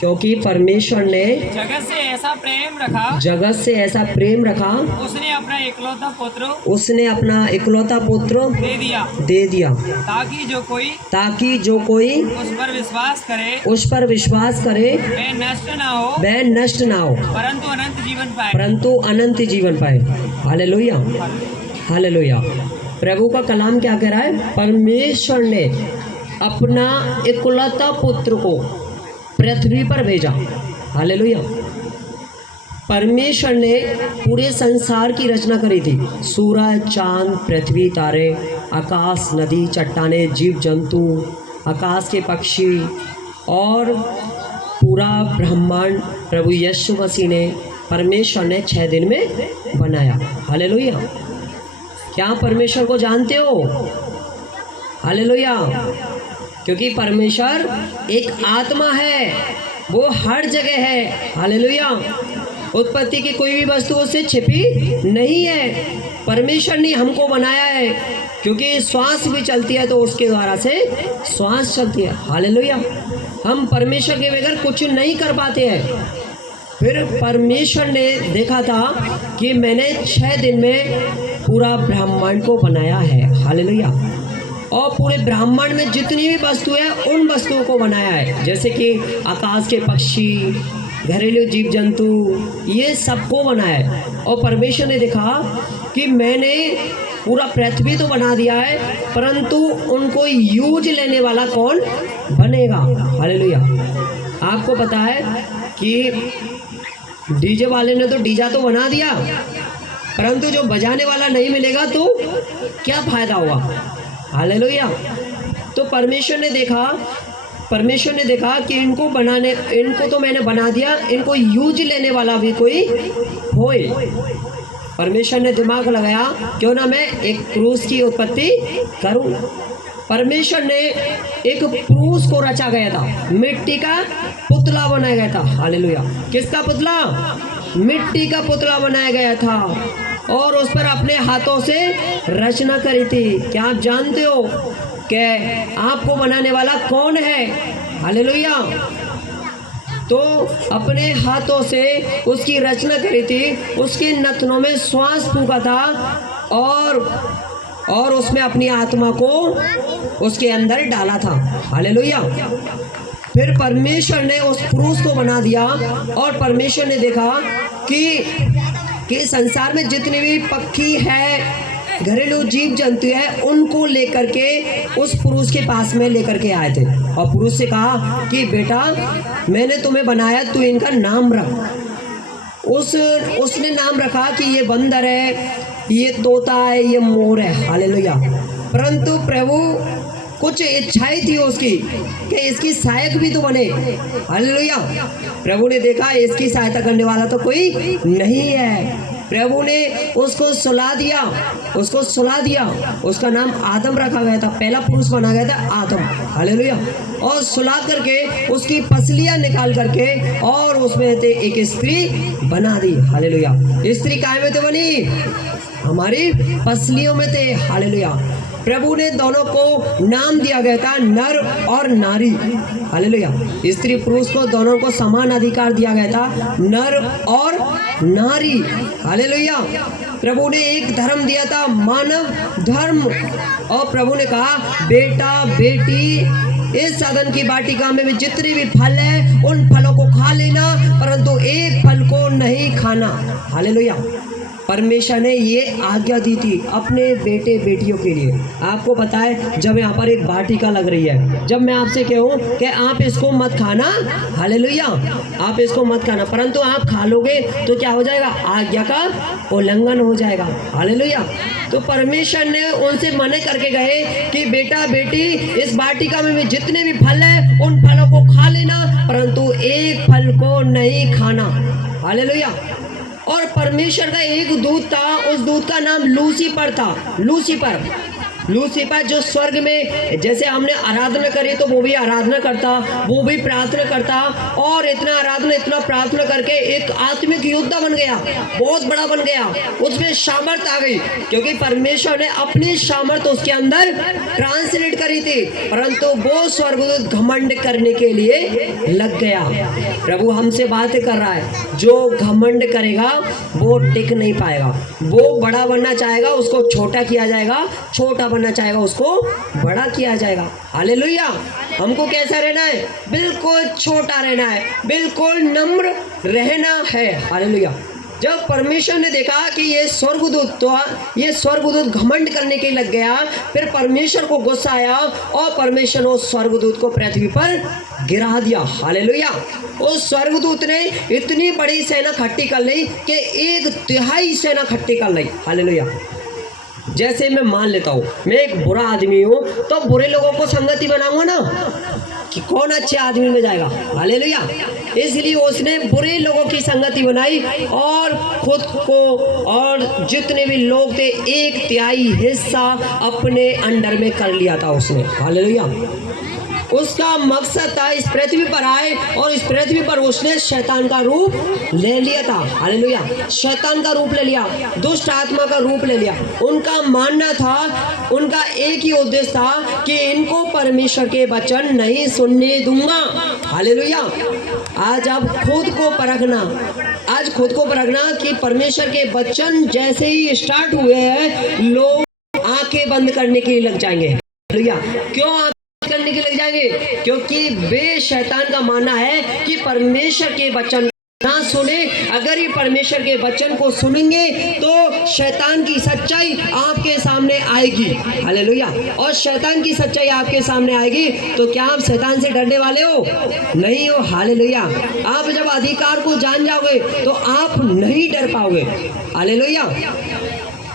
क्योंकि परमेश्वर ने जगत से ऐसा प्रेम रखा, जगत से ऐसा प्रेम रखा, उसने अपना इकलौता पुत्र उसने अपना इकलौता पुत्र दे दिया, ताकि जो कोई उस पर विश्वास करे वह नष्ट ना हो परंतु अनंत जीवन पाए। Hallelujah, hallelujah. प्रभु का कलाम क्या कह रहा है? परमेश्वर ने अपना इकलौता पुत्र को पृथ्वी पर भेजा। हालेलुया। परमेश्वर ने पूरे संसार की रचना करी थी। सूरज, चांद, पृथ्वी, तारे, आकाश, नदी, चट्टाने, जीव जंतु, आकाश के पक्षी और पूरा ब्रह्मांड प्रभु यीशु मसीह ने परमेश्वर ने 6 दिन में बनाया। हालेलुया। क्या परमेश्वर को जानते हो? हालेलुया। क्योंकि परमेश्वर एक आत्मा है, वो हर जगह है। हालेलुया। उत्पत्ति की कोई भी वस्तु उससे छिपी नहीं है। परमेश्वर ने हमको बनाया है, क्योंकि श्वास भी चलती है तो उसके द्वारा से श्वास चलती है। हालेलुया। हम परमेश्वर के बगैर कुछ नहीं कर पाते हैं। फिर परमेश्वर ने देखा था कि मैंने 6 दिन में पूरा ब्रह्मांड को बनाया है। हालेलुया। और पूरे ब्रह्मांड में जितनी भी वस्तु है उन वस्तुओं को बनाया है, जैसे कि आकाश के पक्षी, घरेलू जीव जंतु, ये सबको बनाया है। और परमेश्वर ने देखा कि मैंने पूरा पृथ्वी तो बना दिया है, परंतु उनको यूज लेने वाला कौन बनेगा? हालेलुया। आपको पता है कि डीजे वाले ने तो डीजा तो बना दिया, परंतु जो बजाने वाला नहीं मिलेगा तो क्या फायदा हुआ? हालेलुया। तो परमेश्वर ने देखा कि इनको तो मैंने बना दिया, इनको यूज लेने वाला भी कोई होए। परमेश्वर ने दिमाग लगाया, क्यों ना मैं एक पुरुष की उत्पत्ति करूं। परमेश्वर ने एक पुरुष को रचा गया था, मिट्टी का पुतला बनाया गया था। हालेलुया। किसका पुतला? मिट्टी का पुतला बनाया गया था और उस पर अपने हाथों से रचना करी थी। क्या आप जानते हो कि आपको बनाने वाला कौन है? हालेलुया। तो अपने हाथों से उसकी रचना करी थी, उसके नथनों में श्वास फूंका था और उसमें अपनी आत्मा को उसके अंदर डाला था। हालेलुया। फिर परमेश्वर ने उस पुरुष को बना दिया और परमेश्वर ने देखा कि संसार में जितने भी पक्षी है, घरेलू जीव जंतु है, उनको लेकर के उस पुरुष के पास में लेकर के आए थे और पुरुष से कहा कि बेटा, मैंने तुम्हें बनाया, तू इनका नाम रख। उसने नाम रखा कि ये बंदर है, ये तोता है, ये मोर है। हालेलुया। परंतु प्रभु कुछ इच्छाएं थी उसकी कि इसकी सहायक भी तो बने। हालेलुया। प्रभु ने देखा इसकी सहायता करने वाला तो कोई नहीं है। प्रभु ने उसको सुला दिया। उसका नाम आदम रखा गया था। पहला पुरुष बना गया था आदम। हालेलुया। और सुला करके उसकी पसलियां निकाल करके और उसमें से एक स्त्री बना दी। हालेलुया। स्त्री काय में तो बनी? हमारी पसलियों में थे। हालेलुया। प्रभु ने दोनों को नाम दिया गया था, नर और नारी। हालेलुया। स्त्री पुरुष को दोनों को समान अधिकार दिया गया था, नर और नारी। हालेलुया। प्रभु ने एक धर्म दिया था, मानव धर्म। और प्रभु ने कहा, बेटा बेटी, इस सदन की वाटिका में भी जितने भी फल है उन फलों को खा लेना, परंतु एक फल को नहीं खाना। हालेलुया। परमेश्वर ने ये आज्ञा दी थी अपने बेटे बेटियों के लिए। आपको पता है, जब यहाँ पर एक वाटिका लग रही है, जब मैं आपसे कहूँ कि आप इसको मत खाना, हालेलुया, आप इसको मत खाना, परंतु आप खा लोगे तो क्या हो जाएगा? आज्ञा का उल्लंघन हो जाएगा। हालेलुया। तो परमेश्वर ने उनसे मना करके गए कि बेटा बेटी, इस वाटिका में जितने भी फल है उन फलों को खा लेना, परंतु एक फल को नहीं खाना। हालेलुया। और परमेश्वर का एक दूत था, उस दूत का नाम लूसीफर था। लूसीफर लूसीफर जो स्वर्ग में जैसे हमने आराधना करी तो वो भी आराधना करता, वो भी प्रार्थना करता, और इतना आराधना इतना प्रार्थना करके एक आत्मिक योद्धा बन गया, बहुत बड़ा बन गया, उसमें सामर्थ आ गई, क्योंकि परमेश्वर ने अपनी सामर्थ उसके अंदर ट्रांसलेट करी थी। परंतु वो स्वर्गदूत घमंड करने के लिए लग गया। प्रभु हमसे बात कर रहा है, जो घमंड करेगा वो टिक नहीं पाएगा। वो बड़ा बनना चाहेगा उसको छोटा किया जाएगा, छोटा बनना चाहेगा उसको बड़ा किया जाएगा। हालेलुया। हमको कैसा रहना है? बिल्कुल छोटा रहना है, बिल्कुल नम्र रहना है। हालेलुया। जब परमेश्वर ने देखा कि ये स्वर्गदूत घमंड करने के लग गया, फिर परमेश्वर को गुस्सा आया और परमेश्वर ने उस स्वर्गदूत को पृथ्वी पर गिरा दिया। हालेलुया। उस स्वर्गदूत ने इतनी बड़ी सेना इकट्ठी कर ली कि 1/3 सेना इकट्ठी कर ली। हालेलुया। जैसे मैं मान लेता हूँ मैं एक बुरा आदमी हूँ, तो बुरे लोगों को संगति बनाऊंगा ना, कि कौन अच्छे आदमी में जाएगा। हालेलुया। इसलिए उसने बुरे लोगों की संगति बनाई और खुद को और जितने भी लोग थे 1/3 हिस्सा अपने अंडर में कर लिया था उसने। हालेलुया। उसका मकसद था इस पृथ्वी पर आए और इस पृथ्वी पर उसने शैतान का रूप ले लिया था। हालेलुया। शैतान का रूप ले लिया, दुष्ट आत्मा का रूप ले लिया। उनका मानना था, उनका एक ही उद्देश्य था कि इनको परमेश्वर के वचन नहीं सुनने दूंगा। हालेलुया। आज आप खुद को परखना कि परमेश्वर के वचन जैसे ही स्टार्ट हुए हैं, लोग आंखें बंद करने के लिए लग जाएंगे। हालेलुया। क्यों करने के लग जाएंगे? क्योंकि वे शैतान का मानना है कि परमेश्वर के वचन ना सुने। अगर ये परमेश्वर के वचन को सुनेंगे तो शैतान की सच्चाई आपके सामने आएगी। हालेलुया। और शैतान की सच्चाई आपके सामने आएगी तो क्या आप शैतान से डरने वाले हो? नहीं हो। हालेलुया। आप जब अधिकार को जान जाओगे तो आप नहीं डर पाओगे। हालेलुया।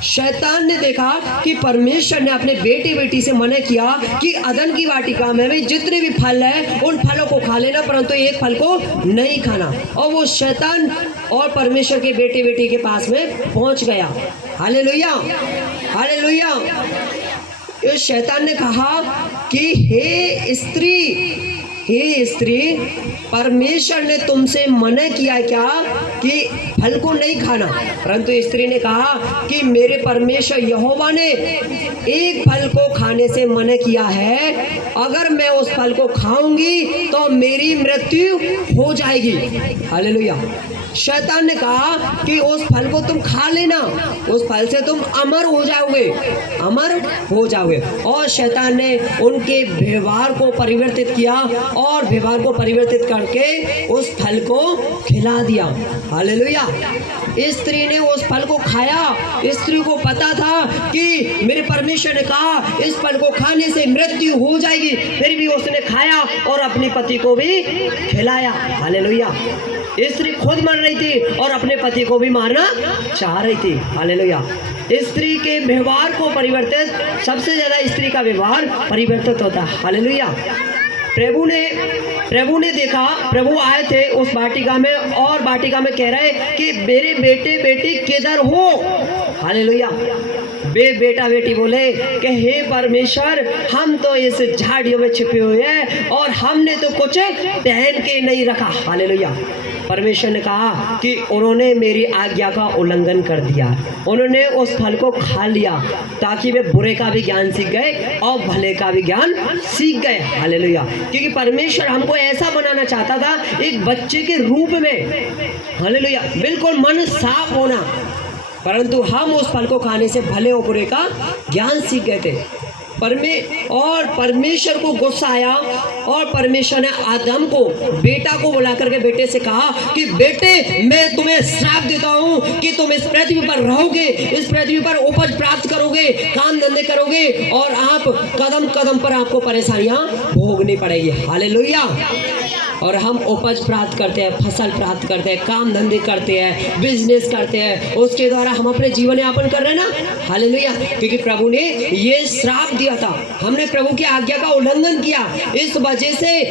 शैतान ने देखा कि परमेश्वर ने अपने बेटे बेटी से मना किया कि अदन की वाटिका में भी जितने भी फल है उन फलों को खा लेना, परंतु एक फल को नहीं खाना। और वो शैतान और परमेश्वर के बेटे बेटी के पास में पहुंच गया। हालेलुया। हालेलुया। इस शैतान ने कहा कि हे स्त्री, परमेश्वर ने तुमसे मना किया क्या कि फल को नहीं खाना? परंतु स्त्री ने कहा कि मेरे परमेश्वर यहोवा ने एक फल को खाने से मना किया है, अगर मैं उस फल को खाऊंगी तो मेरी मृत्यु हो जाएगी। हालेलुया। शैतान ने कहा कि उस फल को तुम खा लेना, उस फल से तुम अमर हो जाओगे। और शैतान ने उनके व्यवहार को परिवर्तित किया और व्यवहार को परिवर्तित करके उस फल को खिला दिया। हालेलुया। स्त्री ने उस फल को खाया। स्त्री को पता था कि मेरे परमेश्वर ने कहा इस फल को खाने से मृत्यु हो जाएगी, फिर भी उसने खाया और अपने पति को भी खिलाया। हालेलुया। स्त्री खुद मर रही थी और अपने पति को भी मारना चाह रही थी। हालेलुया। स्त्री के व्यवहार को परिवर्तित, सबसे ज्यादा स्त्री का व्यवहार परिवर्तित होता है। हालेलुया। प्रभु ने देखा, प्रभु आए थे उस वाटिका में और वाटिका में कह रहे कि मेरे बेटे बेटी किधर हो? हालेलुया। वे बेटा बेटी बोले कि हे परमेश्वर, हम तो इस झाड़ियों में छिपे हुए हैं और हमने तो कुछ पहन के नहीं रखा। हालेलुया। परमेश्वर ने कहा कि उन्होंने मेरी आज्ञा का उल्लंघन कर दिया, उन्होंने उस फल को खा लिया ताकि वे बुरे का भी ज्ञान सीख गए और भले का भी ज्ञान सीख गए। हालेलुया। क्योंकि परमेश्वर हमको ऐसा बनाना चाहता था, एक बच्चे के रूप में। हालेलुया। बिल्कुल मन साफ होना, परंतु हम उस फल को खाने से भले और बुरे का ज्ञान सीख गए थे। परमेश्वर को गुस्सा आया और परमेश्वर ने आदम को, बेटा को बुला करके बेटे से कहा कि बेटे, मैं तुम्हें श्राप देता हूँ कि तुम इस पृथ्वी पर रहोगे, इस पृथ्वी पर उपज प्राप्त करोगे, काम धंधे करोगे और आप कदम कदम पर आपको परेशानियां भोगनी पड़ेगी। हालेलुया। और हम उपज प्राप्त करते हैं, फसल प्राप्त करते हैं, काम धंधे करते हैं, बिजनेस करते हैं, उसके द्वारा हम अपने जीवन यापन कर रहे हैं ना। हालेलुया। क्योंकि प्रभु ने ये श्राप दिया था, हमने प्रभु की आज्ञा का उल्लंघन किया, इस वजह से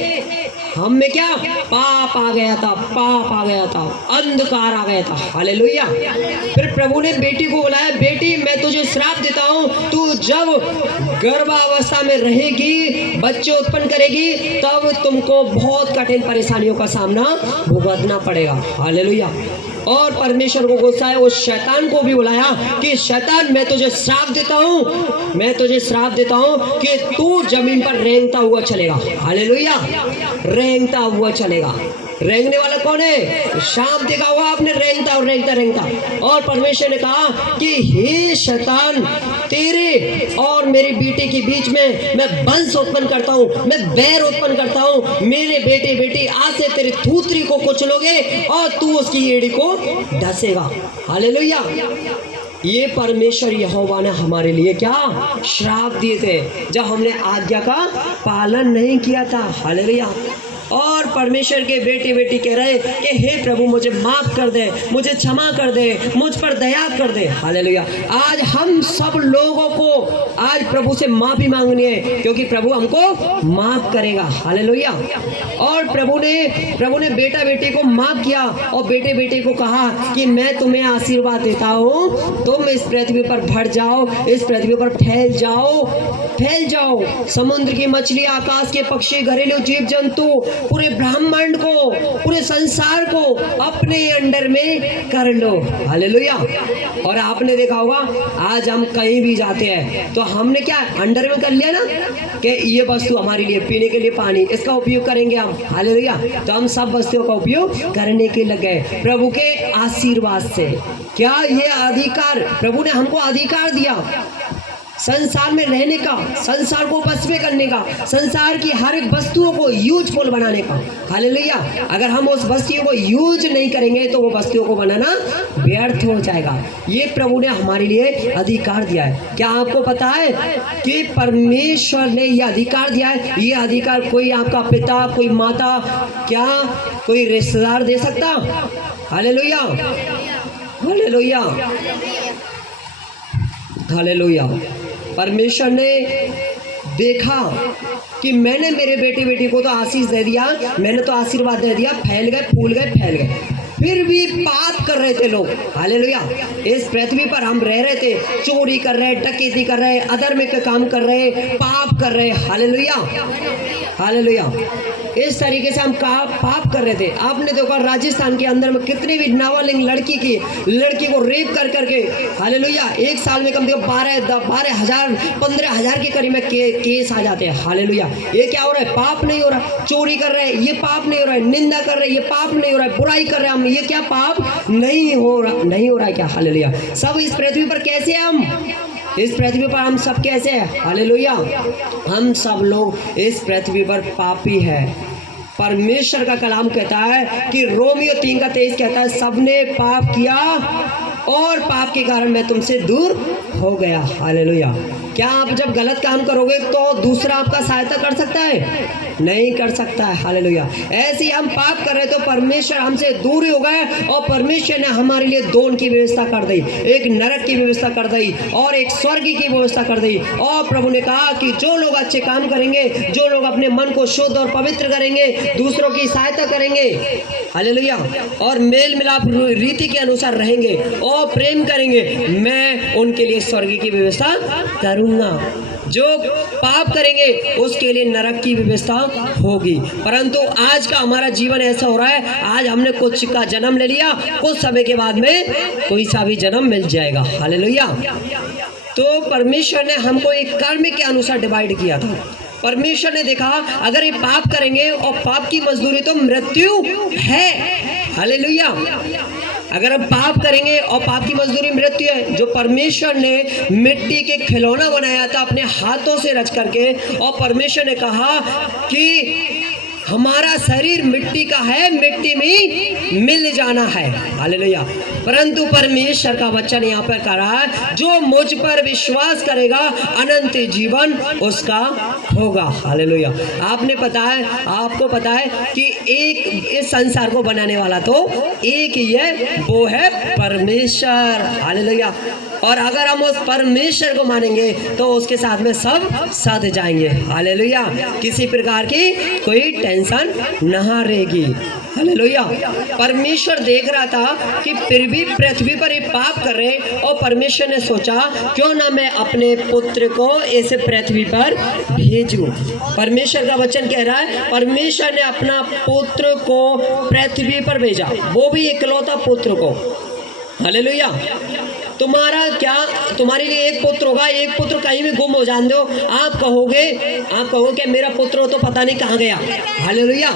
हम में क्या पाप आ गया था, पाप आ गया था, अंधकार आ गया था। हालेलुया। फिर प्रभु ने बेटी को बुलाया, बेटी मैं तुझे श्राप देता हूँ, तू जब गर्भावस्था में रहेगी, बच्चे उत्पन्न करेगी, तब तुमको बहुत कठिन परेशानियों का सामना भुगतना पड़ेगा। हालेलुया। और परमेश्वर को गुस्सा है, उस शैतान को भी बुलाया कि शैतान मैं तुझे श्राप देता हूँ, मैं तुझे श्राप देता हूँ कि तू जमीन पर रेंगता हुआ चलेगा। हालेलुया। रेंगता हुआ चलेगा। रेंगने वाला कौन है? शाम देखा हुआ आपने, रेंगता और रेंगता रेंगता। और परमेश्वर ने कहा कि हे शैतान, तेरे और मेरी बेटे के बीच में मैं वंश उत्पन्न करता हूँ, मैं बैर उत्पन्न करता हूँ। मेरे बेटे बेटी आज से तेरी थूथरी को कुचलोगे और तू उसकी एड़ी को डसेगा। हालेलुया। ये परमेश्वर यहोवा ने हमारे लिए क्या श्राप दिए थे जब हमने आज्ञा का पालन नहीं किया था। हालेलुया। और परमेश्वर के बेटे बेटी कह रहे कि हे प्रभु मुझे माफ कर दे, मुझे क्षमा कर दे, मुझ पर दया कर दे। हालेलुया। आज हम सब लोगों को आज प्रभु से माफी मांगनी है, क्योंकि प्रभु हमको माफ करेगा। हालेलुया। और प्रभु ने बेटा बेटी को माफ किया और बेटे बेटे को कहा कि मैं तुम्हें आशीर्वाद देता हूँ, तुम इस पृथ्वी पर बढ़ जाओ, इस पृथ्वी पर फैल जाओ, फैल जाओ। समुद्र की मछली, आकाश के पक्षी, घरेलू जीव जंतु, पूरे ब्रह्मांड को, पूरे संसार को अपने अंडर में कर लो। हालेलुया। और आपने देखा होगा आज हम कहीं भी जाते हैं तो हमने क्या अंडर में कर लिया ना कि ये वस्तु हमारे लिए, पीने के लिए पानी, इसका उपयोग करेंगे हम। हालेलुया। तो हम सब वस्तुओं का उपयोग करने के लगे प्रभु के आशीर्वाद से। क्या ये अधिकार प्रभु ने हमको अधिकार दिया संसार में रहने का, संसार को बस में करने का, संसार की हर एक वस्तुओं को यूजफुल बनाने का। हालेलुया। अगर हम उस वस्तुओं को यूज नहीं करेंगे तो वो वस्तुओं को बनाना व्यर्थ हो जाएगा। ये प्रभु ने हमारे लिए अधिकार दिया है। क्या आपको पता है कि परमेश्वर ने यह अधिकार दिया है? ये अधिकार कोई आपका पिता, कोई माता, क्या कोई रिश्तेदार दे सकता? हालेलुया। हालेलुया। हालेलुया। परमेश्वर ने देखा कि मैंने मेरे बेटे बेटी को तो आशीष दे दिया, मैंने तो आशीर्वाद दे दिया, फैल गए, फूल गए, फैल गए, फिर भी पाप कर रहे थे लोग। हालेलुया। इस पृथ्वी पर हम रह रहे थे, चोरी कर रहे, डकैती कर रहे, अधर्म के काम कर रहे, पाप कर रहे। हालेलुया। हालेलुया। इस तरीके से हम पाप कर रहे थे। आपने देखा राजस्थान के अंदर में कितने भी नाबालिग लड़की को रेप कर करके, हालेलुया, एक साल में कम से कम 12,000 15,000 के करीब में केस आ जाते हैं। हालेलुया। ये क्या हो रहा है? पाप नहीं हो रहा। चोरी कर रहे हैं, ये पाप नहीं हो रहा है। निंदा कर रहे हैं, ये पाप नहीं हो रहा है। बुराई कर रहे हैं हम, ये क्या पाप नहीं हो रहा है क्या? हालेलुया। सब इस पृथ्वी पर कैसे हैं हम? इस पृथ्वी पर हम सब कैसे हैं? हालेलुया। हम सब लोग इस पृथ्वी पर पापी है। परमेश्वर का कलाम कहता है कि रोमियो 3:23 कहता है सबने पाप किया और पाप के कारण मैं तुमसे दूर हो गया। हालेलुया। क्या आप जब गलत काम करोगे तो दूसरा आपका सहायता कर सकता है? नहीं कर सकता है। हालेलुया। ऐसे ही हम पाप कर रहे तो परमेश्वर हमसे दूर हो गए और परमेश्वर ने हमारे लिए दोन की व्यवस्था कर दी, एक नरक की व्यवस्था कर दी और एक स्वर्ग की व्यवस्था कर दी। और प्रभु ने कहा कि जो लोग अच्छे काम करेंगे, जो लोग अपने मन को शुद्ध और पवित्र करेंगे, दूसरों की सहायता करेंगे, हालेलुया, और मेल मिलाप रीति के अनुसार रहेंगे और प्रेम करेंगे, मैं उनके लिए स्वर्ग की व्यवस्था करूंगा। जो पाप करेंगे उसके लिए नरक की व्यवस्था होगी। परंतु आज का हमारा जीवन ऐसा हो रहा है, आज हमने कुछ का जन्म ले लिया, कुछ समय के बाद में कोई सा भी जन्म मिल जाएगा। हालेलुया। तो परमेश्वर ने हमको एक कर्म के अनुसार डिवाइड किया था। परमेश्वर ने देखा अगर ये पाप करेंगे और पाप की मजदूरी तो मृत्यु है। हालेलुया। अगर हम पाप करेंगे और पाप की मजदूरी मृत्यु है। जो परमेश्वर ने मिट्टी के खिलौना बनाया था अपने हाथों से रच करके, और परमेश्वर ने कहा कि हमारा शरीर मिट्टी का है, मिट्टी में मिल जाना है। हालेलुया। परंतु परमेश्वर का वचन यहाँ पर कह रहा है, जो मुझ पर विश्वास करेगा अनंत जीवन उसका होगा। हालेलुया। आपको पता है कि एक इस संसार को बनाने वाला तो एक ही है, वो है परमेश्वर। हालेलुया। और अगर हम उस परमेश्वर को मानेंगे तो उसके साथ में सब साथ जाएंगे। हालेलुया। किसी प्रकार की कोई टेंशन नहीं रहेगी। हालेलुया। परमेश्वर देख रहा था कि फिर भी पृथ्वी पर ये पाप कर रहे, और परमेश्वर ने सोचा क्यों ना मैं अपने पुत्र को इस पृथ्वी पर भेजूं। परमेश्वर का वचन कह रहा है, परमेश्वर ने अपना पुत्र को पृथ्वी पर भेजा, वो भी इकलौता पुत्र को। हालेलुया। तुम्हारे लिए एक पुत्र होगा, एक पुत्र कहीं भी गुम हो जान दो, आप कहोगे मेरा पुत्र तो पता नहीं कहाँ गया। हालेलुया।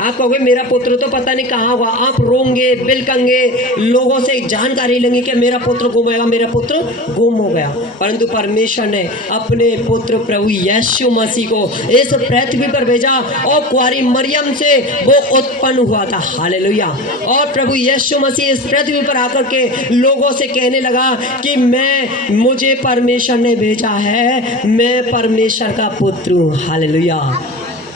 आप कहोगे मेरा पुत्र तो पता नहीं कहाँ हुआ, आप रोंगे, बिलकेंगे, लोगों से जानकारी लेंगे कि मेरा पुत्र गुम होगा, मेरा पुत्र गुम हो गया। परंतु परमेश्वर ने अपने पुत्र प्रभु यीशु मसीह को इस पृथ्वी पर भेजा, और कुंवारी मरियम से वो उत्पन्न हुआ था। हालेलुया। और प्रभु यीशु मसीह इस पृथ्वी पर आकर के लोगों से कहने लगा कि मुझे परमेश्वर ने भेजा है, मैं परमेश्वर का पुत्र हूँ। हालेलुया।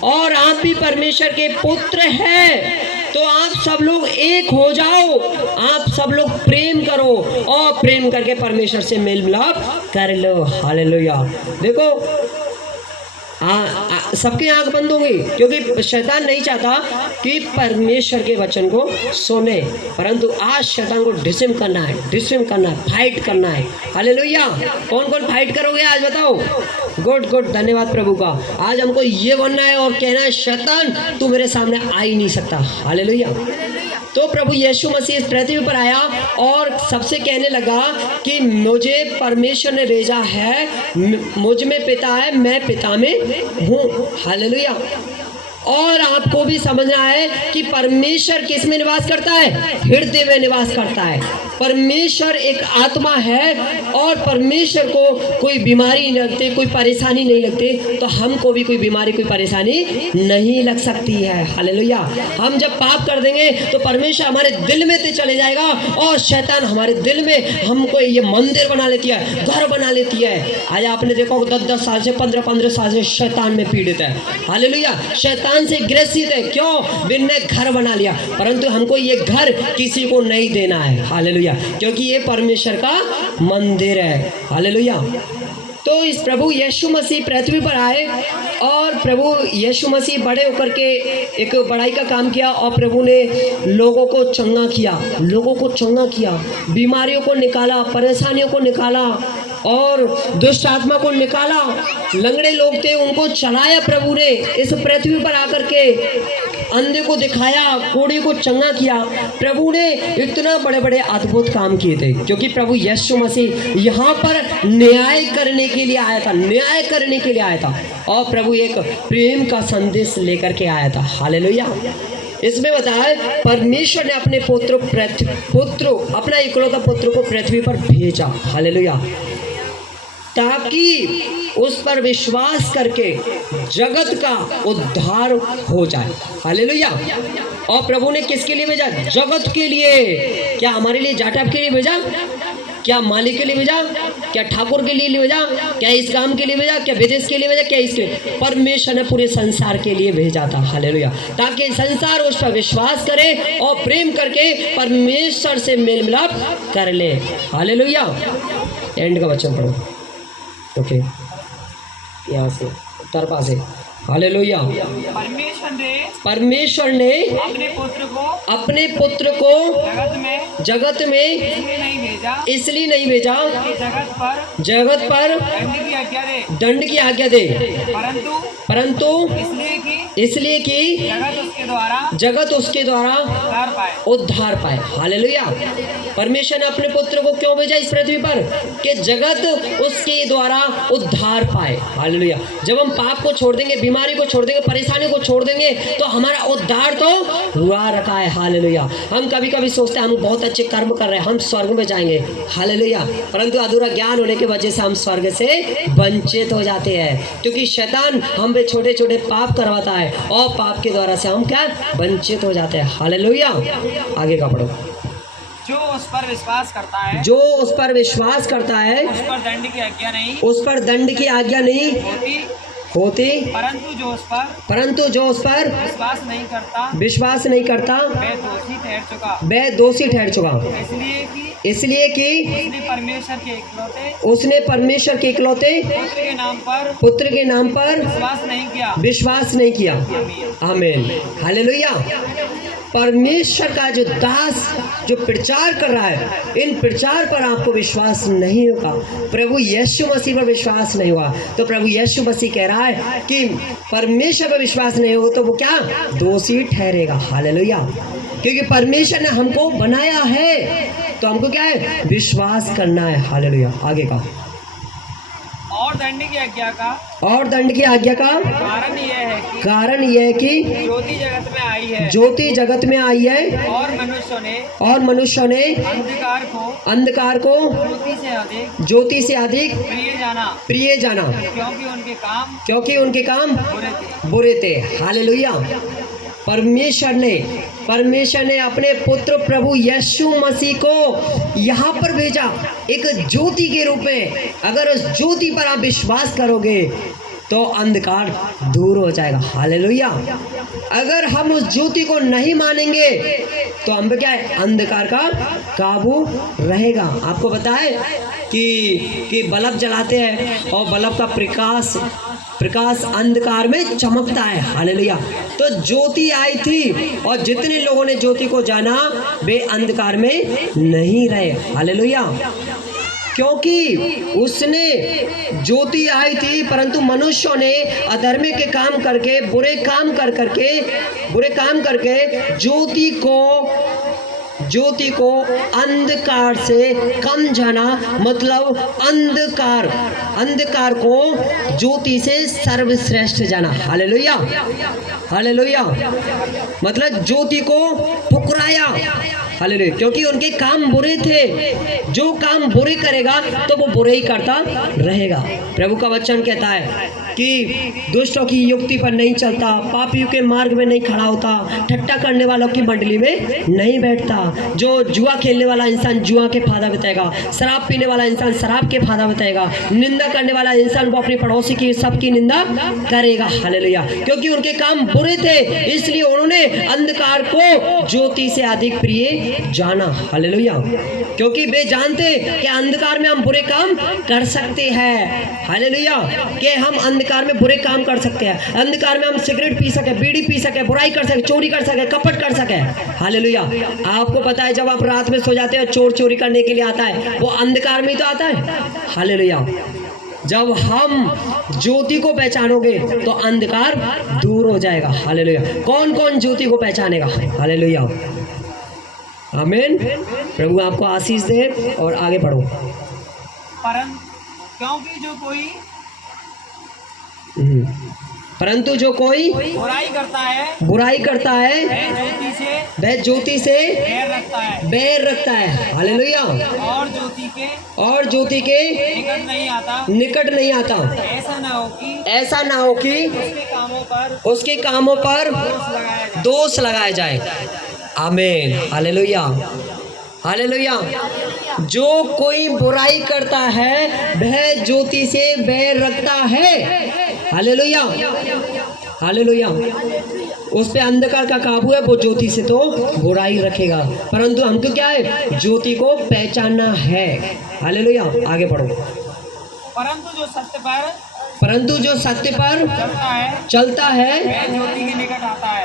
और आप भी परमेश्वर के पुत्र हैं, तो आप सब लोग एक हो जाओ, आप सब लोग प्रेम करो, और प्रेम करके परमेश्वर से मेल मिलाप कर लो। हालेलुया। देखो सबकी आंख बंद होंगी, क्योंकि शैतान नहीं चाहता कि परमेश्वर के वचन को सुने, परंतु आज शैतान को डिसिम करना है, फाइट करना है। हालेलुया। कौन कौन फाइट करोगे आज बताओ? गुड, धन्यवाद प्रभु का। आज हमको ये बनना है और कहना है, शैतान तू मेरे सामने आ ही नहीं सकता। हालेलुया। तो प्रभु यीशु मसीह इस पृथ्वी पर आया और सबसे कहने लगा कि मुझे परमेश्वर ने भेजा है, मुझ में पिता है, मैं पिता में हूँ। हालेलुया। और आपको भी समझना है कि परमेश्वर किस में निवास करता है? हृदय में निवास करता है। परमेश्वर एक आत्मा है, और परमेश्वर को कोई बीमारी नहीं लगती, कोई परेशानी नहीं लगती, तो हमको भी कोई बीमारी, कोई परेशानी नहीं लग सकती है। हालेलुया। हम जब पाप कर देंगे तो परमेश्वर हमारे दिल में तो चले जाएगा, और शैतान हमारे दिल में हमको ये मंदिर बना लेती है, घर बना लेती है। आज आपने देखो 10-10 साल से, 15-15 साल से शैतान में पीड़ित है। हालेलुया। शैतान से ग्रसित है। क्यों? बिन्ने घर बना लिया, परंतु हमको ये घर किसी को नहीं देना है। हालेलुया। क्योंकि ये परमेश्वर का मंदिर है। हालेलुया। तो इस प्रभु यीशु मसीह पृथ्वी पर आए, और प्रभु यीशु मसीह बड़े होकर के एक बड़ाई का काम किया, और प्रभु ने लोगों को चंगा किया, बीमारियों को निकाला, परेशानियों को निकाला, और दुष्ट आत्मा को निकाला। लंगड़े लोग थे उनको चलाया प्रभु ने इस पृथ्वी पर आकर के, अंधे को दिखाया, कोढ़ी को चंगा किया। प्रभु ने इतना बड़े बड़े अद्भुत काम किए थे, क्योंकि प्रभु यीशु मसीह यहाँ पर न्याय करने के लिए आया था, और प्रभु एक प्रेम का संदेश लेकर के आया था। हालेलुया। इसमें बताया परमेश्वर ने अपने अपना इकलौता पुत्र को पृथ्वी पर भेजा। हालेलुया। ताकि उस पर विश्वास करके जगत का उद्धार हो जाए। हालेलुया। और प्रभु ने किसके लिए भेजा? जगत के लिए। क्या हमारे लिए जाटव के लिए भेजा? क्या मालिक के लिए भेजा? क्या ठाकुर के लिए भेजा? क्या इस काम के लिए भेजा? क्या विदेश के लिए भेजा? क्या इसके? परमेश्वर ने पूरे संसार के लिए भेजा था। हालेलुया। ताकि संसार उस पर विश्वास करे और प्रेम करके परमेश्वर से मेल मिलाप कर ले। हालेलुया। एंड का वचन पढ़ो। ओके, यहाँ से तरफा से। हालेलुया। परमेश्वर ने अपने पुत्र को जगत में इसलिए नहीं भेजा जगत पर दंड की आज्ञा दे, परंतु इसलिए कि जगत उसके द्वारा उद्धार पाए। हालेलुया। परमेश्वर ने अपने पुत्र को क्यों भेजा इस पृथ्वी पर? कि जगत उसके द्वारा उद्धार पाए। हालेलुया। जब हम पाप को छोड़ देंगे, बीमारी को छोड़ देंगे, परेशानी को छोड़ देंगे, तो हमारा उद्धार तो हुआ रखा है। हालेलुया। हम कभी कभी सोचते हैं हम बहुत अच्छे कर्म कर रहे हैं, हम स्वर्ग में जाएंगे। हालेलुया। परंतु अधूरा ज्ञान होने की वजह से हम स्वर्ग से वंचित हो जाते हैं, क्योंकि शैतान हम पे छोटे छोटे पाप करवाता है, और पाप के द्वारा से हम क्या वंचित हो जाते हैं। हालेलुया। आगे का पढ़ो। जो उस पर विश्वास करता है, जो उस पर विश्वास करता है, उस पर दंड की आज्ञा नहीं उस पर दंड की आज्ञा नहीं होती, परंतु जो उस पर विश्वास नहीं करता वह दोषी ठहर चुका। वह दोषी ठहर चुका, इसलिए कि इसलिए कि उसने परमेश्वर के इकलौते पुत्र के नाम पर विश्वास नहीं किया। आमीन, हालेलुया। परमेश्वर का जो दास जो प्रचार कर रहा है, इन प्रचार पर आपको विश्वास नहीं होगा, प्रभु यीशु मसीह पर विश्वास नहीं हुआ, तो प्रभु यीशु मसीह कह रहा है कि परमेश्वर पर विश्वास नहीं हो तो वो क्या दोषी ठहरेगा। हालेलुया। क्योंकि परमेश्वर ने हमको बनाया है तो हमको क्या है विश्वास करना है। हालेलुया। आगे का और दंड की आज्ञा का कारण यह है कि ज्योति जगत में आई है और मनुष्यों ने अंधकार को ज्योति से अधिक प्रिय जाना क्योंकि उनके काम बुरे थे। हालेलुया। परमेश्वर ने अपने पुत्र प्रभु यीशु मसीह को यहाँ पर भेजा एक ज्योति के रूप में। अगर उस ज्योति पर आप विश्वास करोगे तो अंधकार दूर हो जाएगा। हालेलुया। अगर हम उस ज्योति को नहीं मानेंगे तो हम पे क्या है अंधकार का काबू रहेगा। आपको पता है कि बल्ब जलाते हैं और बल्ब का प्रकाश अंधकार में चमकता है। हालेलुया। तो ज्योति आई थी और जितने लोगों ने ज्योति को जाना वे अंधकार में नहीं रहे। हालेलुया। क्योंकि उसने ज्योति आई थी परंतु मनुष्यों ने अधर्म के काम करके बुरे काम करके ज्योति को अंधकार से कम जाना, मतलब अंधकार को ज्योति से सर्वश्रेष्ठ जाना। हालेलुया। हालेलुया। मतलब ज्योति को ठुकराया। हालेलुया। क्योंकि उनके काम बुरे थे। जो काम बुरे करेगा तो वो बुरे ही करता रहेगा। प्रभु का वचन कहता है कि दुष्टों की युक्ति पर नहीं चलता, पापियों के मार्ग में नहीं खड़ा होता, ठट्टा करने वालों की मंडली में नहीं बैठता। जो जुआ खेलने वाला इंसान जुआ के फायदा बताएगा, शराब पीने वाला इंसान शराब के फायदा बताएगा, निंदा करने वाला इंसान वो अपने पड़ोसी की सबकी निंदा करेगा। हालेलुया। क्योंकि उनके काम बुरे थे इसलिए उन्होंने अंधकार को ज्योति से अधिक प्रिय जाना। हालेलुया। क्योंकि वे जानते कि अंधकार में हम बुरे काम कर सकते हैं। हालेलुया। कि हम अंधकार में बुरे काम कर सकते हैं। अंधकार में हम सिगरेट पी सके, बीड़ी पी सके, बुराई कर सके, चोरी कर सके, कपट कर सके। हालेलुया। आपको पता है जब आप रात में सो जाते हैं चोर चोरी करने के लिए आता है, वो अंधकार में ही तो आता है। हालेलुया। जब हम ज्योति को पहचानोगे तो अंधकार दूर हो जाएगा। हालेलुया। कौन कौन ज्योति को पहचानेगा? हालेलुया। आमीन। प्रभु आपको आशीष दे और आगे बढ़ो। परंतु जो कोई बुराई करता है वह ज्योति से बैर रखता है। हालेलुया। और ज्योति के निकट नहीं आता। ऐसा ना हो कि उसके कामों पर दोष लगाया जाए। आमीन। हालेलुया। हालेलुया। जो कोई बुराई करता है वह ज्योति से बैर रखता है। हालेलुया। हालेलुया। उस पे अंधकार का काबू है, वो ज्योति से तो बुराई रखेगा। परंतु हमको क्या है? ज्योति को पहचानना है। हालेलुया। आगे बढ़ो। परंतु जो सत्य पर चलता है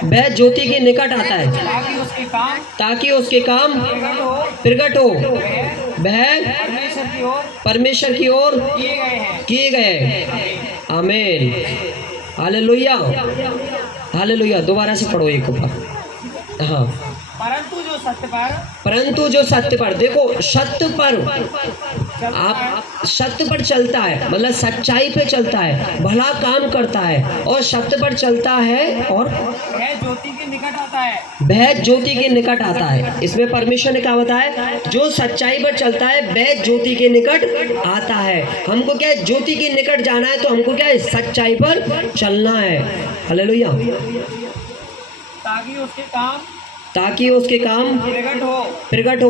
वह ज्योति के निकट आता है ताकि उसके काम प्रकट हो। वह परमेश्वर की ओर किए गए। आमीन। हालेलुया। हालेलुया। दोबारा से पढ़ो एक बार। हाँ। परंतु जो सत्य पर देखो, सत्य पर आप सत्य पर चलता है मतलब सच्चाई पे चलता है, भला काम करता है और सत्य पर चलता है और वह ज्योति के निकट आता है। वह ज्योति के निकट आता है। इसमें परमेश्वर ने क्या बताया? जो सच्चाई पर चलता है वह ज्योति के निकट आता है। हमको क्या है? ज्योति के निकट जाना है तो हमको क्या है? सच्चाई पर चलना है। हालेलुया। ताकि ताकि उसके काम प्रकट हो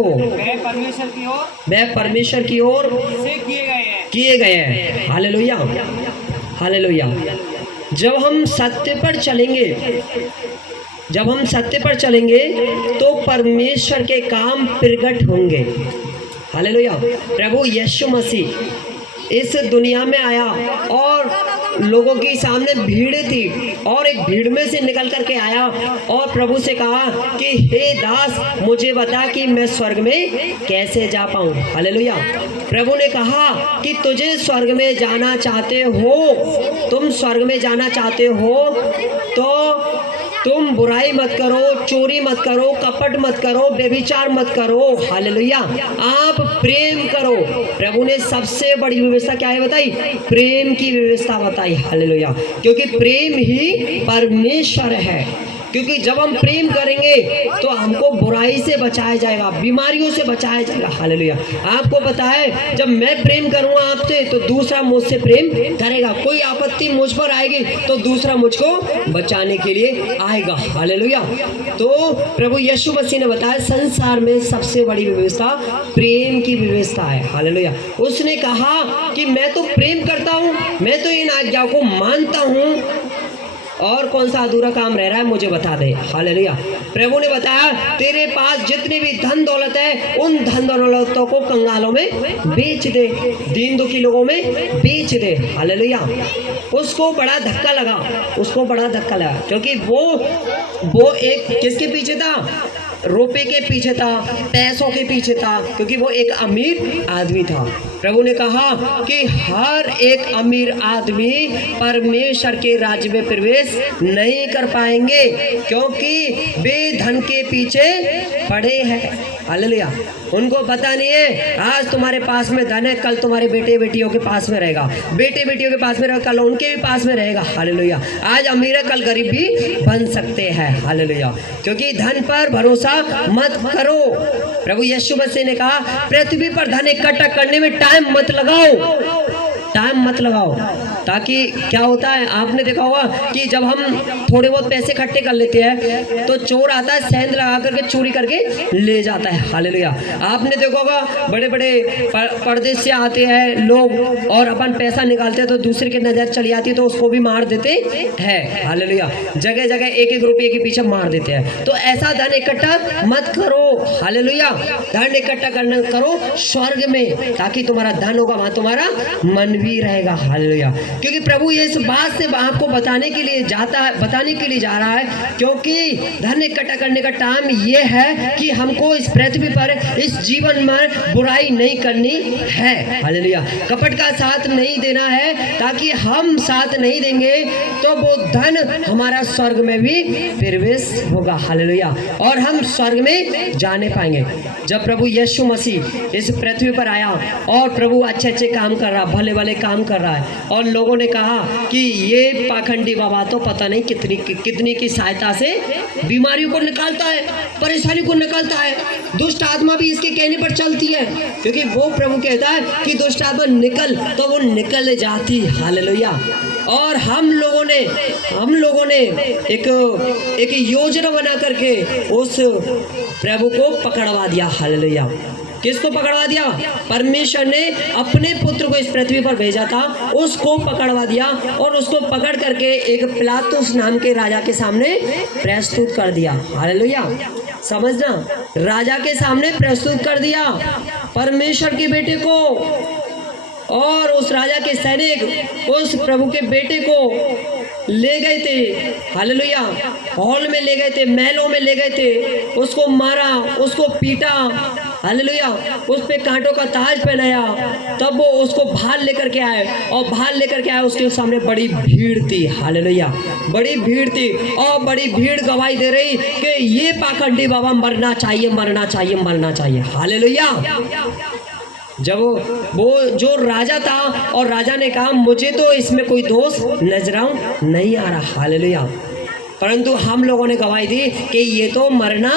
वह परमेश्वर की ओर से किए गए हैं। Hallelujah, hallelujah. जब हम सत्य पर चलेंगे तो परमेश्वर के काम प्रकट होंगे। हालेलुया। प्रभु यीशु मसीह इस दुनिया में आया और लोगों के सामने भीड़ थी और एक भीड़ में से निकल करके आया और प्रभु से कहा कि हे दास, मुझे बता कि मैं स्वर्ग में कैसे जा पाऊं। हालेलुया। प्रभु ने कहा कि तुझे स्वर्ग में जाना चाहते हो, तुम स्वर्ग में जाना चाहते हो तो तुम बुराई मत करो, चोरी मत करो, कपट मत करो, व्यभिचार मत करो। हालेलुया। आप प्रेम करो। प्रभु ने सबसे बड़ी व्यवस्था क्या है बताई? प्रेम की व्यवस्था बताई। हालेलुया। क्योंकि प्रेम ही परमेश्वर है। क्योंकि जब हम प्रेम करेंगे तो हमको बुराई से बचाया जाएगा, बीमारियों से बचाया जाएगा। हालेलुया। आपको पता है जब मैं प्रेम करूंगा आपसे तो दूसरा मुझसे प्रेम करेगा। कोई आपत्ति मुझ पर आएगी तो दूसरा मुझको बचाने के लिए आएगा। हालेलुया। तो प्रभु यीशु मसीह ने बताया संसार में सबसे बड़ी व्यवस्था प्रेम की व्यवस्था है। हालेलुया। उसने कहा कि मैं तो प्रेम करता हूँ, मैं तो इन आज्ञाओं को मानता हूँ, और कौन सा अधूरा काम रह रहा है मुझे बता दे। हालेलुया। प्रभु ने बताया तेरे पास जितनी भी धन दौलत है उन धन दौलतों को कंगालों में बेच दे, दीन दुखी लोगों में बेच दे। हालेलुया। उसको बड़ा धक्का लगा, क्योंकि वो एक किसके पीछे था? रुपए के पीछे था, पैसों के पीछे था, क्योंकि वो एक अमीर आदमी था। प्रभु ने कहा कि हर एक अमीर आदमी परमेश्वर के राज्य में प्रवेश नहीं कर पाएंगे, क्योंकि वे धन के पीछे पड़े हैं। हालेलुया। उनको पता नहीं है आज तुम्हारे पास में धन है, कल तुम्हारे बेटे बेटियों के पास में रहेगा, बेटे बेटियों के पास में रहेगा, कल उनके भी पास में रहेगा। हालेलुया। आज अमीर है कल गरीब भी बन सकते हैं। हालेलुया। क्योंकि धन पर भरोसा मत करो। प्रभु यीशु मसीह ने कहा पृथ्वी पर धन इकट्ठा करने में टाइम मत लगाओ। ताकि क्या होता है आपने देखा होगा कि जब हम थोड़े बहुत पैसे इकट्ठे कर लेते हैं तो चोर आता है, सेंध लगा करके चोरी करके ले जाता है। हालेलुया। आपने देखा होगा बड़े बड़े परदेश से आते हैं लोग और अपन पैसा निकालते हैं तो दूसरे की नजर चली आती है तो उसको भी मार देते हैं। हालेलुया। जगह जगह एक एक रुपये के पीछे मार देते हैं। तो ऐसा धन इकट्ठा मत करो। हालेलुया। धन इकट्ठा करना करो स्वर्ग में, ताकि तुम्हारा धन होगा वहां तुम्हारा मन भी रहेगा। हालेलुया। क्योंकि प्रभु ये इस बात से आपको बताने के लिए जा रहा है, क्योंकि धन इकट्ठा करने का टाइम ये है कि हमको इस पृथ्वी पर इस जीवन में बुराई नहीं करनी है। हालेलुया। कपट का साथ नहीं देना है, ताकि हम साथ नहीं देंगे तो वो धन हमारा स्वर्ग में भी प्रवेश होगा। हालेलुया। और हम स्वर्ग में जाने पाएंगे। जब प्रभु यीशु मसीह इस पृथ्वी पर आया और प्रभु अच्छे अच्छे काम कर रहा, भले भले काम कर रहा है, और लोगों ने कहा कि ये पाखंडी बाबा तो पता नहीं कितनी की सहायता से बीमारियों को निकालता है, परेशानी को निकालता है, दुष्ट आत्मा भी इसके कहने पर चलती है, क्योंकि वो प्रभु कहता है कि दुष्ट आत्मा निकल तो वो निकल जाती। हालेलुया। और हम लोगों ने एक योजना बना करके उस प्रभु को पकड़वा दिया। हालेलुया। किसको पकड़वा दिया? परमेश्वर ने अपने पुत्र को इस पृथ्वी पर भेजा था, उसको पकड़वा दिया और उसको पकड़ करके एक पिलातुस नाम के राजा के सामने प्रस्तुत कर दिया। हालेलुया। समझना, राजा के सामने प्रस्तुत कर दिया परमेश्वर के बेटे को, और उस राजा के सैनिक उस प्रभु के बेटे को ले गए थे। हालेलुया। हॉल में ले गए थे, महलों में ले गए थे, उसको मारा, उसको पीटा। हालेलुया। उस पे कांटों का ताज पहनाया, तब वो उसको बाहर लेकर के आए, और बाहर लेकर के आए उसके सामने बड़ी भीड़ थी। हालेलुया। बड़ी भीड़ थी और बड़ी भीड़ गवाही दे रही कि ये पाखंडी बाबा मरना चाहिए, मरना चाहिए, मरना चाहिए। हालेलुया। जब वो जो राजा था और राजा ने कहा मुझे तो इसमें कोई दोष नजर नहीं आ रहा। हालेलुया। परंतु हम लोगों ने गवाही दी कि ये तो मरना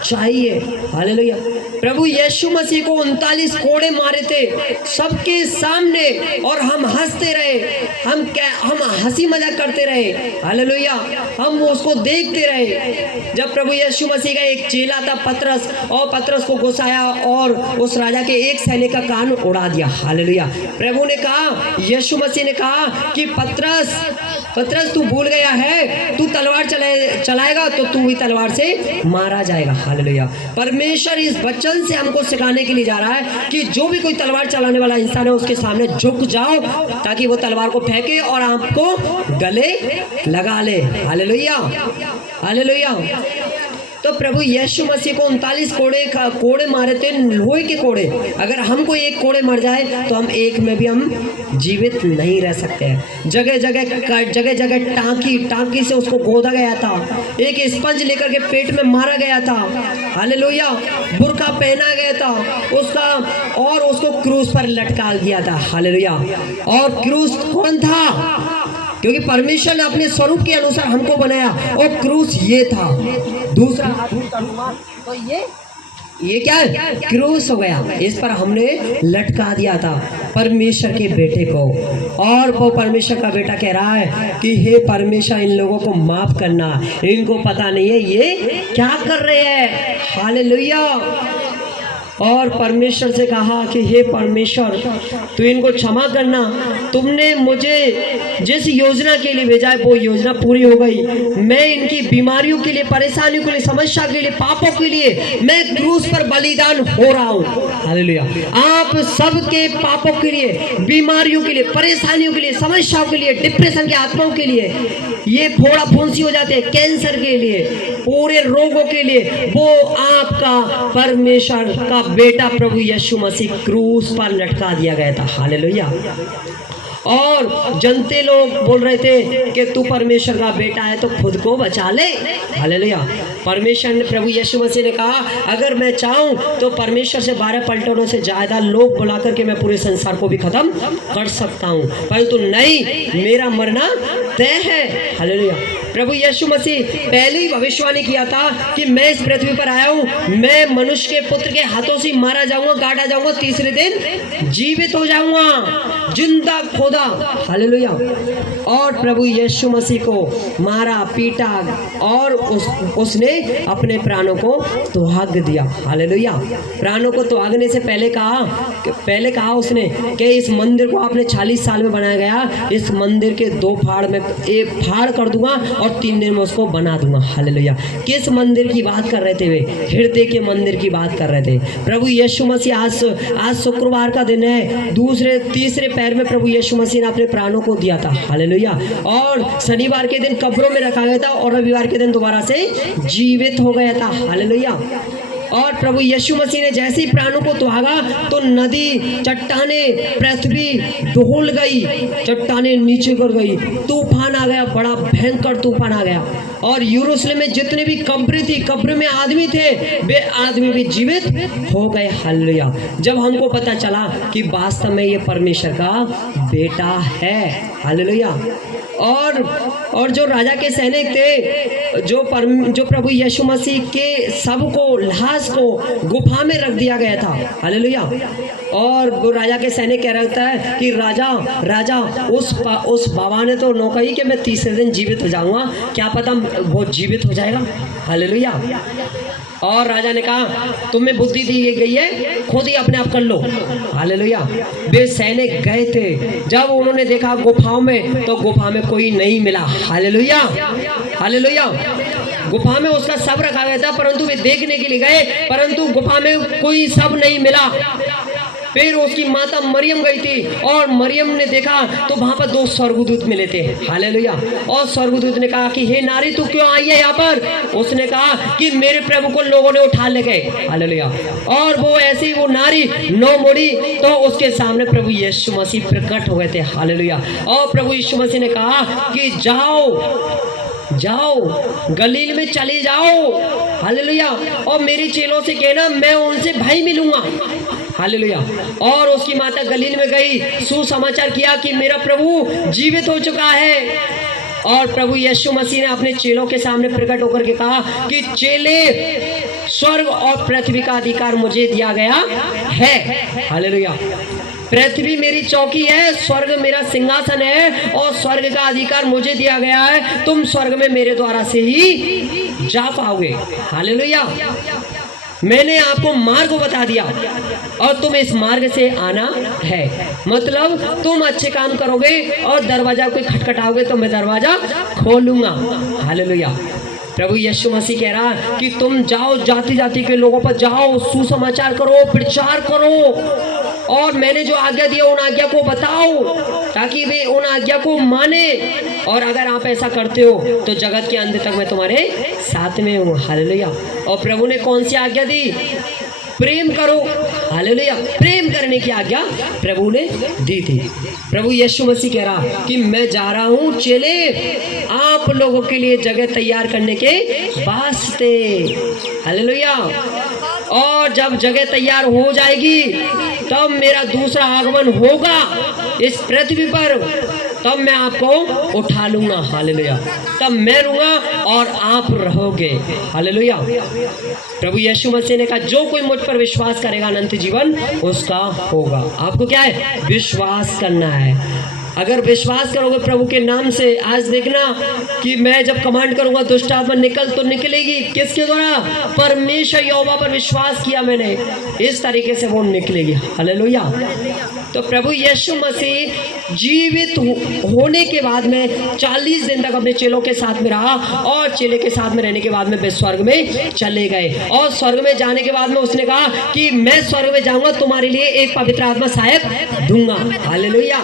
चाहिए। हालेलुया। प्रभु यीशु मसीह को 39 कोड़े मारे थे सबके सामने और हम हंसते रहे, हम हंसी मजाक करते रहे। हालेलुया। हम उसको देखते रहे। जब प्रभु यीशु मसीह का एक चेला था पतरस, और पतरस को घुसाया और उस राजा के एक सैनिक का कान उड़ा दिया। हालेलुया। प्रभु ने कहा, यीशु मसीह ने कहा कि पतरस तू भूल गया है, तू तलवार चलाएगा तो तू भी तलवार से मारा जाएगा। हालेलुया। परमेश्वर इस वचन से हमको सिखाने के लिए जा रहा है कि जो भी कोई तलवार चलाने वाला इंसान है उसके सामने झुक जाओ ताकि वो तलवार को फेंके और आपको गले लगा ले। हालेलुया। हालेलुया। तो प्रभु यीशु मसीह को 39 कोड़े मारे थे, लोहे के कोड़े। अगर हमको एक कोड़े मर जाए तो हम एक में भी हम जीवित नहीं रह सकते हैं। जगह जगह टांकी से उसको गोदा गया था, एक स्पंज लेकर के पेट में मारा गया था। हालेलुया। बुर्का पहना गया था उसका और उसको क्रूस पर लटका दिया था। हालेलुया। और क्रूस कौन था? क्योंकि परमेश्वर ने अपने स्वरूप के अनुसार हमको बनाया और क्रूस ये था। दूसरा तो ये क्या है? क्रूस हो गया, इस पर हमने लटका दिया था परमेश्वर के बेटे को। और वो परमेश्वर का बेटा कह रहा है कि हे परमेश्वर, इन लोगों को माफ करना, इनको पता नहीं है ये क्या कर रहे हैं। हालेलुया। और परमेश्वर से कहा कि हे परमेश्वर, तू इनको क्षमा करना, तुमने मुझे जिस योजना के लिए भेजा है वो योजना पूरी हो गई। मैं इनकी बीमारियों के लिए, परेशानियों के लिए, समस्या के लिए, पापों के लिए मैं क्रूस पर बलिदान हो रहा हूँ। हालेलुया। आप सबके पापों के लिए, बीमारियों के लिए, परेशानियों के लिए, समस्याओं के लिए, डिप्रेशन के आत्माओं के लिए, ये फोड़ा फुंसी हो जाते हैं, कैंसर के लिए, पूरे रोगों के लिए, वो आपका परमेश्वर का बेटा प्रभु यीशु मसीह क्रूस पर लटका दिया गया था। हालेलुया। और जनते लोग बोल रहे थे कि तू परमेश्वर का बेटा है तो खुद को बचा ले। हालेलुया। परमेश्वर ने, प्रभु यीशु मसीह ने कहा, अगर मैं चाहूँ तो परमेश्वर से 12 पलटनों से ज़्यादा लोग बुला करके मैं पूरे संसार को भी खत्म कर सकता हूँ, परंतु नहीं, मेरा मरना तय है। हालेलुया। प्रभु यीशु मसीह पहले ही भविष्यवाणी किया था कि मैं इस पृथ्वी पर आया हूँ, मैं मनुष्य के पुत्र के हाथों से मारा जाऊंगा, काटा जाऊंगा, तीसरे दिन जीवित हो जाऊंगा, जिंदा खोदा। हालेलुया। और प्रभु यीशु मसीह को मारा, पीटा और उसने अपने प्राणों को त्याग दिया। हालेलुया। प्राणों को त्यागने से पहले कहा उसने कि इस मंदिर को आपने 40 साल में बनाया गया, इस मंदिर के 2 फाड़ में, एक फाड़ कर दूंगा और 3 दिन में उसको बना दूंगा। हालेलुया। किस मंदिर की बात कर रहे थे वे? हृदय के मंदिर की बात कर रहे थे। प्रभु यीशु मसीह आज शुक्रवार का दिन है, तीसरे पैर में प्रभु यीशु मसीह ने अपने प्राणों को दिया था। हालेलुया। और शनिवार के दिन कब्रों में रखा गया था और रविवार के दिन दोबारा से जीवित हो गया था। हालेलुया। और प्रभु यीशु मसीह ने जैसे ही प्राणों को त्यागा तो नदी, चट्टाने, पृथ्वी डोल गई, चट्टाने नीचे गिर गई, तूफान आ गया, बड़ा भयंकर तूफान आ गया। और यरूशलेम में जितने भी कब्रें थी, कब्र में आदमी थे, वे आदमी भी जीवित हो गए। हालेलुया। जब हमको पता चला कि वास्तव में ये परमेश्वर का बेटा है। हालेलुया। और जो राजा के सैनिक थे, जो प्रभु यीशु मसीह के सबको, लाश को गुफा में रख दिया गया था। हालेलुया। और वो राजा के सैनिक कह रहा है कि राजा उस बाबा ने तो नौ कही कि मैं तीसरे दिन जीवित हो जाऊंगा, क्या पता वो जीवित हो जाएगा। हालेलुया। और राजा ने कहा, तुम्हें बुद्धि दी गई है, खुद ही अपने आप कर लो। हालेलुया। वे सैनिक गए थे, जब उन्होंने देखा गुफाओं में, तो गुफा में कोई नहीं मिला। हालेलुया। हालेलुया। गुफा में उसका शव रखा गया था, परंतु वे देखने के लिए गए, परंतु गुफा में कोई शव नहीं मिला। फिर उसकी माता मरियम गई थी और मरियम ने देखा तो वहां पर 2 स्वर्गदूत मिले थे। हालेलुया। और स्वर्गदूत ने कहा कि हे नारी, तू क्यों आई है यहाँ पर? उसने कहा कि मेरे प्रभु को लोगों ने उठा ले गए। हालेलुया। और वो ऐसे ही वो नारी 9 मुड़ी तो उसके सामने प्रभु यीशु मसीह प्रकट हो गए थे। हालेलुया। और प्रभु यीशु मसीह ने कहा कि जाओ गलील में चले जाओ। हालेलुया। और मेरे चेलों से कहना मैं उनसे भाई मिलूंगा। हालेलुया। और उसकी माता गलील में गई, सुसमाचार किया कि मेरा प्रभु जीवित हो चुका है। और प्रभु यीशु मसीह ने अपने चेलों के सामने प्रकट होकर के कहा कि चेले, स्वर्ग और पृथ्वी का अधिकार मुझे दिया गया है। हालेलुया। पृथ्वी मेरी चौकी है, स्वर्ग मेरा सिंहासन है और स्वर्ग का अधिकार मुझे दिया गया है। तुम स्वर्ग में मेरे द्वारा से ही जा पाओगे। हालेलुया। मैंने आपको मार्ग बता दिया और तुम इस मार्ग से आना है। मतलब तुम अच्छे काम करोगे और दरवाजा कोई खटखटाओगे तो मैं दरवाजा खोलूंगा। हालेलुया। प्रभु यीशु मसीह कह रहा है कि तुम जाओ, जाति जाति के लोगों पर जाओ, सुसमाचार करो, प्रचार करो और मैंने जो आज्ञा दिया उन आज्ञा को बताओ ताकि वे उन आज्ञा को माने। और अगर आप ऐसा करते हो तो जगत के अंत तक मैं तुम्हारे साथ में हूँ। हालेलुया। और प्रभु ने कौन सी आज्ञा दी? प्रेम करो। हालेलुया। प्रेम करने की आज्ञा प्रभु ने दी थी। प्रभु यीशु मसीह कह रहा कि मैं जा रहा हूँ चेले आप लोगों के लिए जगह तैयार करने के वास्ते। हालेलुया। और जब जगह तैयार हो जाएगी तब मेरा दूसरा आगमन होगा इस पृथ्वी पर, तब मैं आपको उठा लूंगा। हालेलुया। तब मैं रहूंगा और आप रहोगे। हालेलुया। प्रभु यीशु मसीह ने कहा जो कोई मुझ पर विश्वास करेगा अनंत जीवन उसका होगा। आपको क्या है? विश्वास करना है। अगर विश्वास करोगे प्रभु के नाम से, आज देखना कि मैं जब कमांड करूंगा दुष्ट आत्मा निकल तो निकलेगी। किसके द्वारा? परमेश्वर यहोवा पर विश्वास किया मैंने, इस तरीके से वो निकलेगी। हालेलुया। तो प्रभु यीशु मसीह जीवित होने के बाद में 40 दिन तक अपने चेलों के साथ में रहा और चेले के साथ में रहने के बाद में वे स्वर्ग में चले गए। और स्वर्ग में जाने के बाद में उसने कहा कि मैं स्वर्ग में जाऊंगा, तुम्हारे लिए एक पवित्र आत्मा सहायक दूंगा। हालेलुया।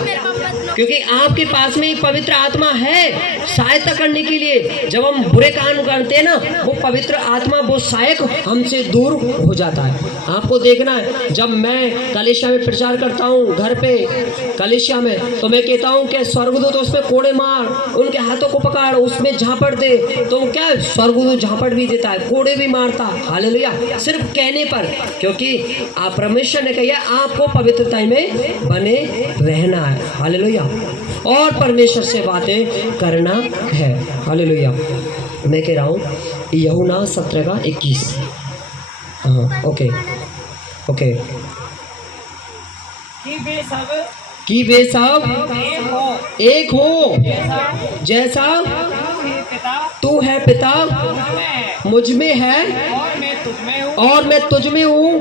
क्योंकि आपके पास में एक पवित्र आत्मा है सहायता करने के लिए। जब हम बुरे काम करते हैं ना, वो पवित्र आत्मा, वो सहायक हमसे दूर हो जाता है। आपको देखना है, जब मैं कलीसिया में प्रचार करता हूँ घर पे कलीसिया में, तो मैं कहता हूँ कि स्वर्गदूत उसमें कोड़े मार, उनके हाथों को पकड़, उसमें झापड़ दे, तो क्या स्वर्गदूत झापड़ भी देता है, कोड़े भी मारता। हालेलुया। सिर्फ कहने पर, क्योंकि आप परमेश्वर ने कहा आपको पवित्रता में बने रहना है। हालेलुया। और परमेश्वर से बातें करना है। हालेलुया। मैं कह रहा हूँ यूहन्ना 17:21। हाँ, ओके ओके। कि वे सब एक हो जैसा तू है पिता मुझ में है और मैं तुझ में हूँ,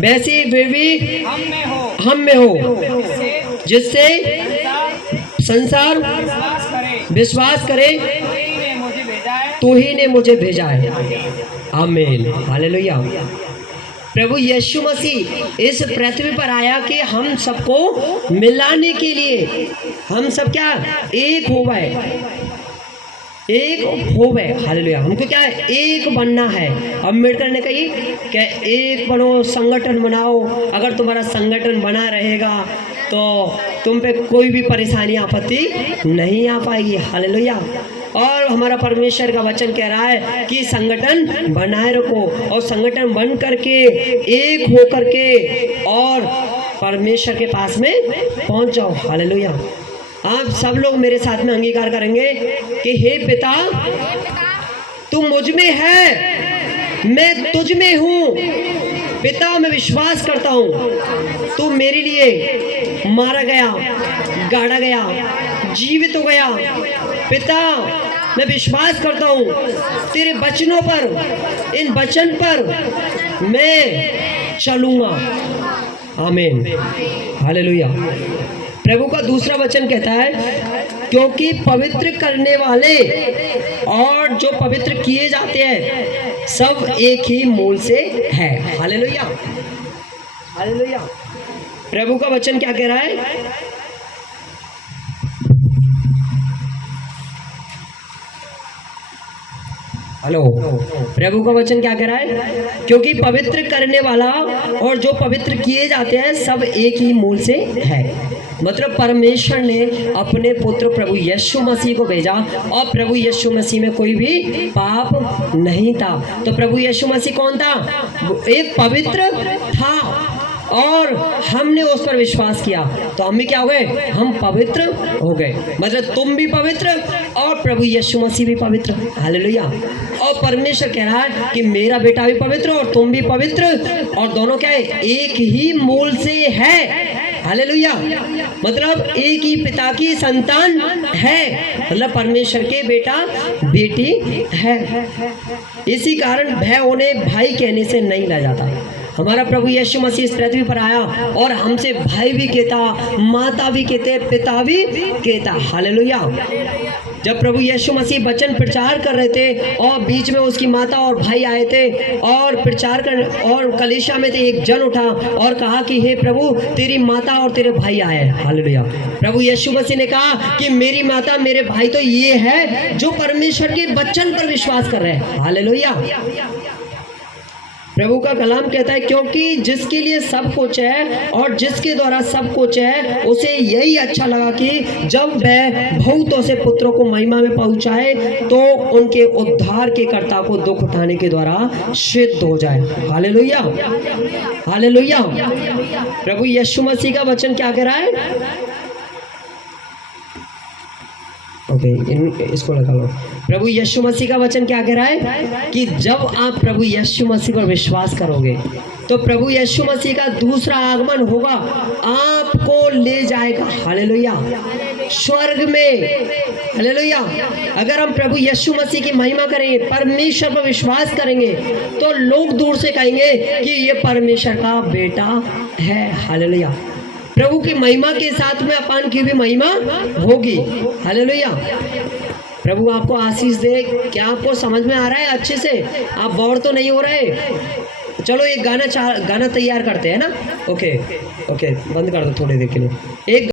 वैसे ही वे भी हम में हो, जिससे संसार विश्वास करे तू ही ने मुझे भेजा है। आमीन। हालेलुया। प्रभु यीशु मसीह इस पृथ्वी पर आया कि हम सबको मिलाने के लिए। हम सब क्या एक हो गए, एक हो गए। हालेलुया। हमको क्या है? एक बनना है। अम्बेडकर ने कही कि एक बनो, संगठन बनाओ। अगर तुम्हारा संगठन बना रहेगा तो तुम पे कोई भी परेशानी आपत्ति नहीं आ पाएगी। हालेलुया। और हमारा परमेश्वर का वचन कह रहा है कि संगठन बनाए रखो और संगठन बन करके एक हो करके और परमेश्वर के पास में पहुंच जाओ। हालेलुया। आप सब लोग मेरे साथ में अंगीकार करेंगे कि हे पिता तू मुझ में है, मैं तुझ में हूँ। पिता मैं विश्वास करता हूँ तू मेरे लिए मारा गया, गाड़ा गया, जीवित हो गया। पिता मैं विश्वास करता हूँ तेरे वचनों पर, इन वचन पर मैं चलूँगा। आमीन। हालेलुया। प्रभु का दूसरा वचन कहता है क्योंकि पवित्र करने वाले और जो पवित्र किए जाते हैं सब एक ही मूल से है। हालेलुया। हालेलुया। प्रभु का वचन क्या कह रहा है? हेलो। प्रभु का वचन क्या कह रहा है? क्योंकि पवित्र करने वाला और जो पवित्र किए जाते हैं सब एक ही मूल से है। मतलब परमेश्वर ने अपने पुत्र प्रभु यीशु मसीह को भेजा और प्रभु यीशु मसीह में कोई भी पाप नहीं था। तो प्रभु यीशु मसीह कौन था? एक पवित्र था। और हमने उस पर विश्वास किया तो हम भी क्या हो गए, हम पवित्र हो गए। मतलब तुम भी पवित्र और प्रभु यीशु मसीह भी पवित्र। हालेलुया। और परमेश्वर कह रहा है कि मेरा बेटा भी पवित्र और तुम भी पवित्र, और दोनों क्या है, एक ही मूल से है। हालेलुया। मतलब एक ही पिता की संतान है, मतलब परमेश्वर के बेटा बेटी है। इसी कारण भय उन्हें भाई कहने से नहीं रह जाता। हमारा प्रभु यीशु मसीह इस पृथ्वी पर आया और हमसे भाई भी कहता, माता भी कहते, पिता भी कहता। हालेलुया। जब प्रभु यीशु मसीह वचन प्रचार कर रहे थे और बीच में उसकी माता और भाई आए थे और प्रचार कर, और कलीसिया में से एक जन उठा और कहा कि हे प्रभु, तेरी माता और तेरे भाई आए। हालेलुया। प्रभु यीशु मसीह ने कहा कि मेरी माता मेरे भाई तो ये है जो परमेश्वर के वचन पर विश्वास कर रहे हैं। हालेलुया। प्रभु का कलाम कहता है क्योंकि जिसके लिए सब कुछ है और जिसके द्वारा सब कुछ है, उसे यही अच्छा लगा कि जब वह बहुतों से पुत्रों को महिमा में पहुंचाए तो उनके उद्धार के कर्ता को दुख उठाने के द्वारा सिद्ध हो जाए। हालेलुया। हालेलुया। प्रभु यीशु मसीह का वचन क्या कह रहा है? ओके, इसको लगा लो। प्रभु यीशु मसीह का वचन क्या कह रहा है कि जब आप प्रभु यीशु मसीह पर विश्वास करोगे तो प्रभु यीशु मसीह का दूसरा आगमन होगा, आपको ले जाएगा। हालेलुया। स्वर्ग में। हालेलुया। अगर हम प्रभु यीशु मसीह की महिमा करेंगे, परमेश्वर पर विश्वास करेंगे, तो लोग दूर से कहेंगे कि ये परमेश्वर का बेटा है। हालेलुया। प्रभु की महिमा के साथ में अपन की भी महिमा होगी। हालेलुया। प्रभु आपको आशीष दे। क्या आपको समझ में आ रहा है अच्छे से? आप बोर तो नहीं हो रहे? चलो एक गाना तैयार करते हैं ना। ओके, बंद कर दो थोड़ी देर के लिए। एक